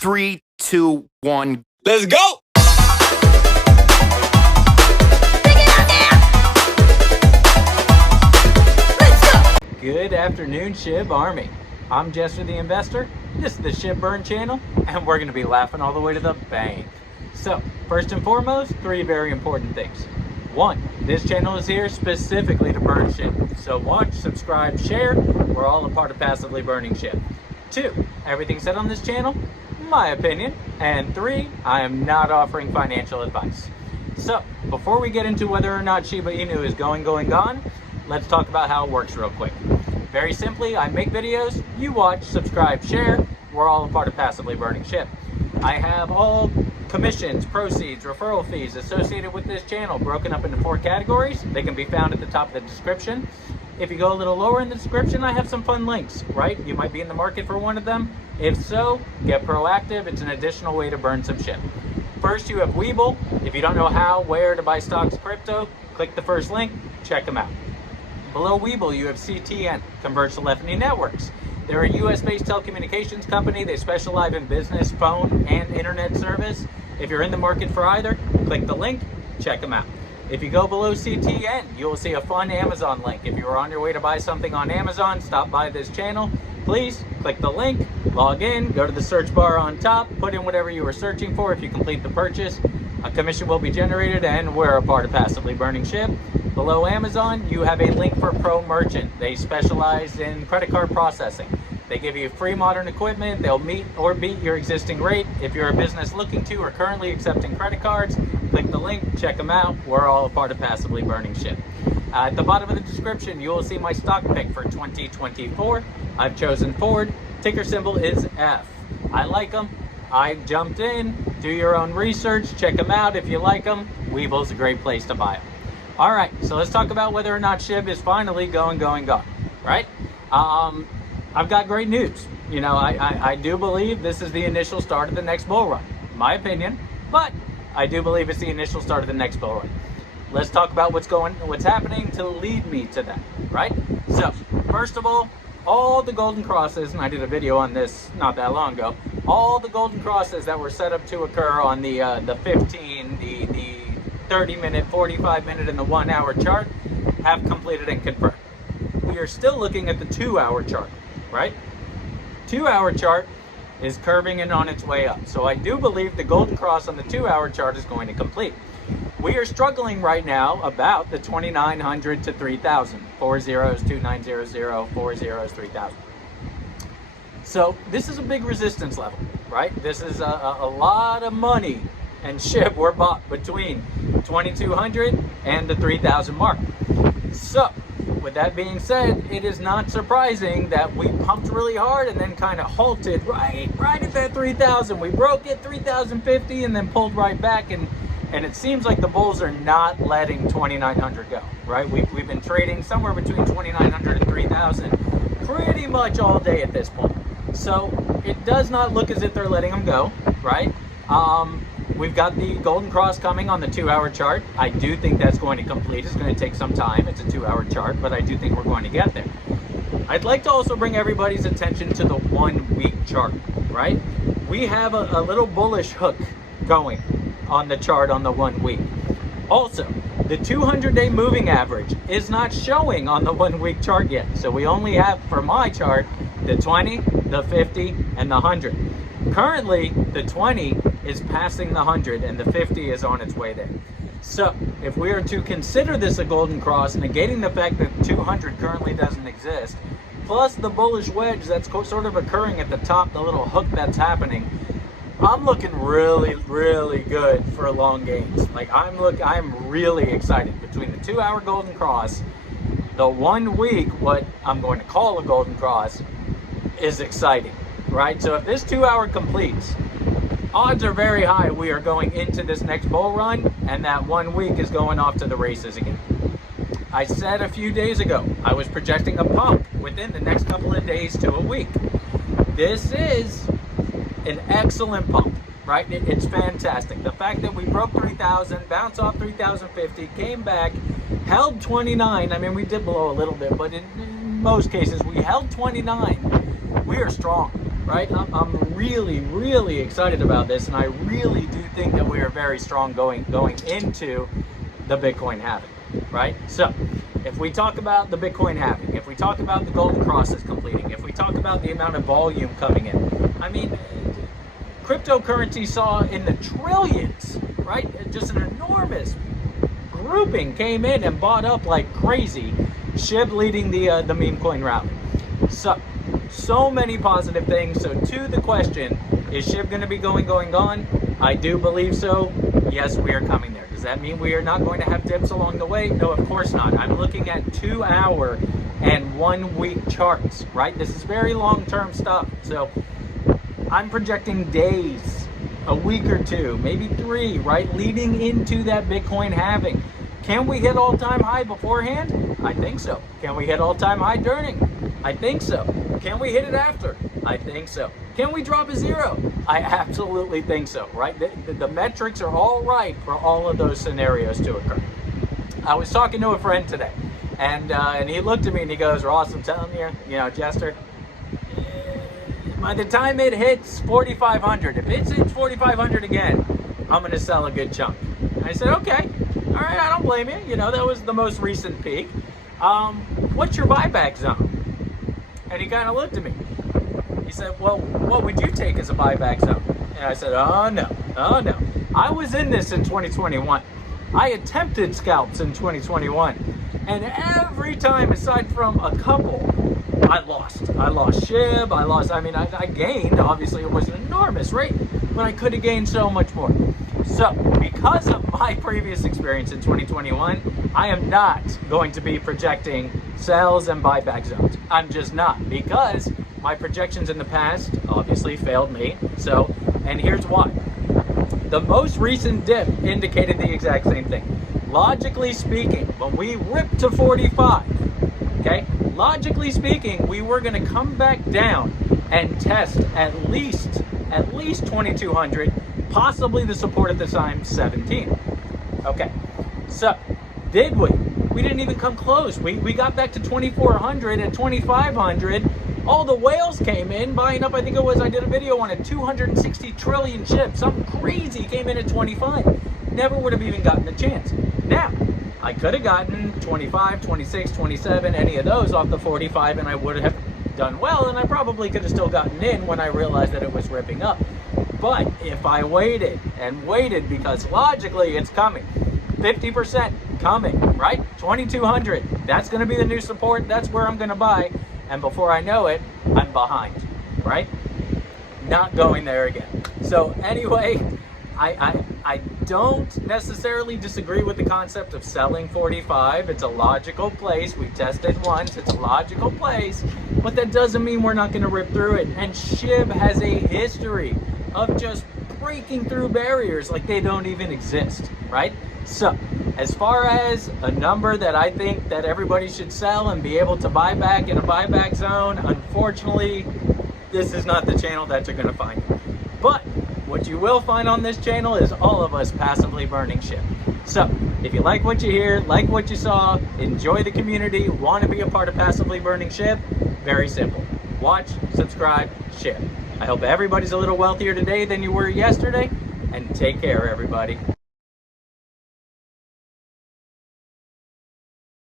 3, 2, 1. Let's go! Good afternoon, Shib Army. I'm Jester the Investor. This is the Shib Burn channel, and we're going to be laughing all the way to the bank. So, first and foremost, 3 very important things. 1, this channel is here specifically to burn Shib. So watch, subscribe, share. We're all a part of passively burning Shib. 2, everything said on this channel, my opinion. And 3, I am not offering financial advice. So, before we get into whether or not Shiba Inu is gone, let's talk about how it works real quick. Very simply, I make videos, you watch, subscribe, share. We're all a part of passively burning Shib. I have all commissions, proceeds, referral fees associated with this channel broken up into 4 categories. They can be found at the top of the description. If you go a little lower in the description, I have some fun links, right? You might be in the market for one of them. If so, get proactive. It's an additional way to burn some Shib. First, you have Webull. If you don't know how, where to buy stocks, crypto, click the first link, check them out. Below Webull, you have CTN, Converge Telephony Networks. They're a US-based telecommunications company. They specialize in business, phone, and internet service. If you're in the market for either, click the link, check them out. If you go below CTN, you will see a fun Amazon link. If you're on your way to buy something on Amazon, stop by this channel. Please click the link, log in, go to the search bar on top, put in whatever you were searching for. If you complete the purchase, a commission will be generated, and we're a part of passively burning Shib. Below Amazon, you have a link for Pro Merchant. They specialize in credit card processing. They give you free modern equipment. They'll meet or beat your existing rate. If you're a business looking to or currently accepting credit cards, click the link, check them out. We're all a part of passively burning Shib. At the bottom of the description, you will see my stock pick for 2024. I've chosen Ford. Ticker symbol is F. I like them. I jumped in. Do your own research. Check them out if you like them. Webull's a great place to buy them. All right, so let's talk about whether or not Shib is finally gone, right? I've got great news. You know, I do believe this is the initial start of the next bull run. My opinion, but I do believe it's the initial start of the next bull run. Let's talk about what's happening to lead me to that, right? So, first of all the golden crosses, and I did a video on this not that long ago, all the golden crosses that were set up to occur on the 15, the 30-minute, 45-minute, and the 1-hour chart have completed and confirmed. We are still looking at the 2-hour chart, right? 2-hour chart is curving and on its way up. So I do believe the golden cross on the 2-hour chart is going to complete. We are struggling right now about the 2,900 to 3,000. 4 zeros, 2,900, 4 zeros, 3,000. So this is a big resistance level, right? This is a lot of money and Shib were bought between 2,200 and the 3,000 mark. So, with that being said, it is not surprising that we pumped really hard and then kind of halted right at that 3,000. We broke it, 3,050, and then pulled right back, and it seems like the bulls are not letting 2,900 go, right? We've been trading somewhere between 2,900 and 3,000 pretty much all day at this point. So, it does not look as if they're letting them go, right? We've got the golden cross coming on the 2-hour chart. I do think that's going to complete. It's going to take some time. It's a 2-hour chart, but I do think we're going to get there. I'd like to also bring everybody's attention to the 1-week chart, right? We have a little bullish hook going on the chart on the 1 week. Also, the 200-day moving average is not showing on the 1-week chart yet. So we only have, for my chart, the 20, the 50, and the 100. Currently, the 20 is passing the 100 and the 50 is on its way there. So, if we are to consider this a golden cross, negating the fact that 200 currently doesn't exist, plus the bullish wedge that's sort of occurring at the top, the little hook that's happening, I'm looking really, really good for long gains. Like, I'm really excited. Between the 2-hour golden cross, the 1 week, what I'm going to call a golden cross, is exciting, right? So if this 2-hour completes, odds are very high we are going into this next bull run, and that 1 week is going off to the races again. I said a few days ago, I was projecting a pump within the next couple of days to a week. This is an excellent pump, right? It's fantastic. The fact that we broke 3,000, bounced off 3,050, came back, held 29. I mean, we did blow a little bit, but in most cases, we held 29. We are strong. right? I'm really, really excited about this, and I really do think that we are very strong going into the Bitcoin halving, right? So if we talk about the Bitcoin halving, if we talk about the golden crosses completing, if we talk about the amount of volume coming in, I mean, cryptocurrency saw in the trillions, right? Just an enormous grouping came in and bought up like crazy. Shib leading the meme coin rally. So many positive things. So to the question, is Shib going to be going on? I do believe so. Yes, we are coming there. Does that mean we are not going to have dips along the way? No, of course not. I'm looking at 2-hour and 1 week charts, right? This is very long-term stuff. So I'm projecting days, a week or two, maybe 3, right? Leading into that Bitcoin halving. Can we hit all-time high beforehand? I think so. Can we hit all-time high during? I think so. Can we hit it after? I think so. Can we drop a 0? I absolutely think so, right? The metrics are all right for all of those scenarios to occur. I was talking to a friend today, and he looked at me and he goes, Ross, I'm telling you, Jester, by the time it hits 4,500, if it hits 4,500 again, I'm going to sell a good chunk. And I said, okay, all right, I don't blame you. That was the most recent peak. What's your buyback zone? And he kind of looked at me. He said, well, what would you take as a buyback zone? And I said, oh no. I was in this in 2021. I attempted scalps in 2021. And every time, aside from a couple, I lost. I lost Shib, I gained. Obviously, it was an enormous rate, but I could have gained so much more. So, because of my previous experience in 2021, I am not going to be projecting sales and buyback zones. I'm just not, because my projections in the past obviously failed me. So, and here's why. The most recent dip indicated the exact same thing. Logically speaking, when we ripped to 45, okay, logically speaking, we were going to come back down and test at least 2,200, possibly the support at the time 17. Okay, so did we? We didn't even come close. We got back to 2,400 and 2,500. All the whales came in, buying up, I did a video on it, 260 trillion chips. Something crazy came in at 25. Never would have even gotten a chance. Now, I could have gotten 25, 26, 27, any of those off the 45, and I would have done well, and I probably could have still gotten in when I realized that it was ripping up. But if I waited and waited, because logically it's coming, 50% coming, right? 2,200, that's going to be the new support. That's where I'm going to buy. And before I know it, I'm behind, right? Not going there again. So anyway, I don't necessarily disagree with the concept of selling 45. It's a logical place. We tested once. It's a logical place. But that doesn't mean we're not going to rip through it. And Shib has a history of just breaking through barriers like they don't even exist, right? So, as far as a number that I think that everybody should sell and be able to buy back in a buyback zone, unfortunately, this is not the channel that you're going to find. But what you will find on this channel is all of us passively burning Shib. So, if you like what you hear, like what you saw, enjoy the community, want to be a part of passively burning Shib, very simple. Watch, subscribe, share. I hope everybody's a little wealthier today than you were yesterday, and take care, everybody.